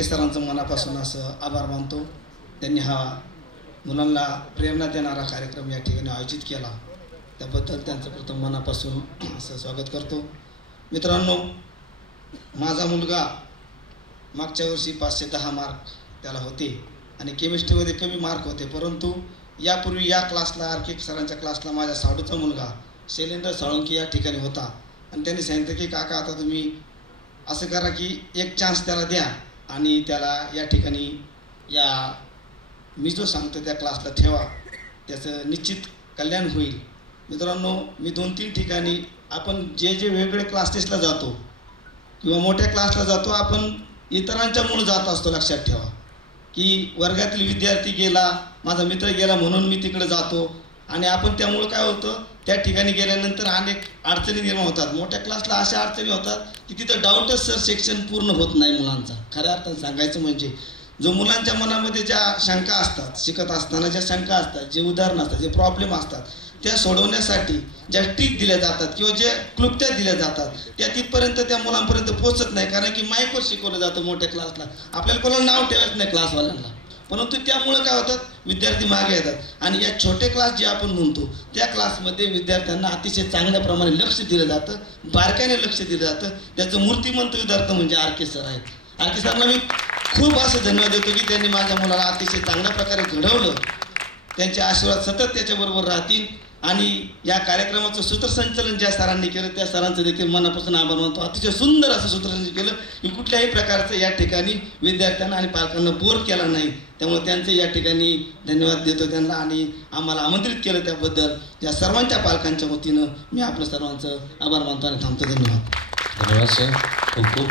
RK सरांचं मनापासून असं आभार मानतो. त्यांनी हा मुलांना प्रेरणा देणारा कार्यक्रम या ठिकाणी आयोजित केला, त्याबद्दल त्यांचं प्रथम मनापासून असं स्वागत करतो. मित्रांनो, माझा मुलगा मागच्या वर्षी 510 मार्क त्याला होते आणि केमिस्ट्रीमध्ये कमी मार्क होते, परंतु यापूर्वी या क्लासला आरके सरांच्या क्लासला माझ्या साडूचा मुलगा शैलेंद्र साळुंके या ठिकाणी होता आणि त्यांनी सांगितलं की काका आता तुम्ही असं करा की एक चान्स त्याला द्या आणि त्याला या ठिकाणी मी जो सांगतो त्या क्लासला ठेवा, त्याचं निश्चित कल्याण होईल. मित्रांनो, मी 2-3 ठिकाणी आपण जे वेगवेगळे क्लासेसला जातो किंवा मोठ्या क्लासला जातो, आपण इतरांच्यामुळे जात असतो. लक्षात ठेवा की वर्गातील विद्यार्थी गेला, माझा मित्र गेला म्हणून मी तिकडे जातो आणि आपण त्यामुळं काय होतं, त्या ठिकाणी गेल्यानंतर अनेक अडचणी निर्माण होतात. मोठ्या क्लासला अशा अडचणी होतात की तिथं डाऊटच सर सेक्शन पूर्ण होत नाही मुलांचा. खऱ्या अर्थानं सांगायचं म्हणजे जो मुलांच्या मनामध्ये ज्या शंका असतात, शिकत असताना ज्या शंका असतात, जे उदाहरणं असतात, जे प्रॉब्लेम असतात, त्या सोडवण्यासाठी ज्या ट्रिक दिल्या जातात किंवा ज्या क्लुप्त्या दिल्या जातात त्या तिथपर्यंत त्या मुलांपर्यंत पोहोचत नाही. कारण की माईकवर शिकवलं जातं मोठ्या क्लासला, आपल्याला कोणाला नाव ठेवायचं नाही क्लासवाल्यांना, परंतु त्यामुळं काय होतात, विद्यार्थी मागे येतात आणि या छोटे क्लास जे आपण म्हणतो त्या क्लासमध्ये विद्यार्थ्यांना अतिशय चांगल्या प्रमाणे लक्ष दिलं जातं, बारकाईने लक्ष दिलं जातं. त्याचं मूर्तिमंत उदाहरण म्हणजे आरके सर आहेत. आरके सरला मी खूप असं धन्यवाद देतो की त्यांनी माझ्या मुलाला अतिशय चांगल्या प्रकारे घडवलं. त्यांचे आशीर्वाद सतत त्याच्याबरोबर राहतील आणि या कार्यक्रमाचं सूत्रसंचलन ज्या सरांनी केलं त्या सरांचं देखील मनापासून आभार मानतो. अतिशय सुंदर असं सूत्रसंचलन केलं की कुठल्याही प्रकारचं या ठिकाणी विद्यार्थ्यांना आणि पालकांना बोर केला नाही. त्यामुळे त्यांचे या ठिकाणी धन्यवाद देतो त्यांना आणि आम्हाला आमंत्रित केलं त्याबद्दल या सर्वांच्या पालकांच्या वतीनं मी आपलं सर्वांचं आभार मानतो आणि थांबतो. धन्यवाद. धन्यवाद सर. खूप खूप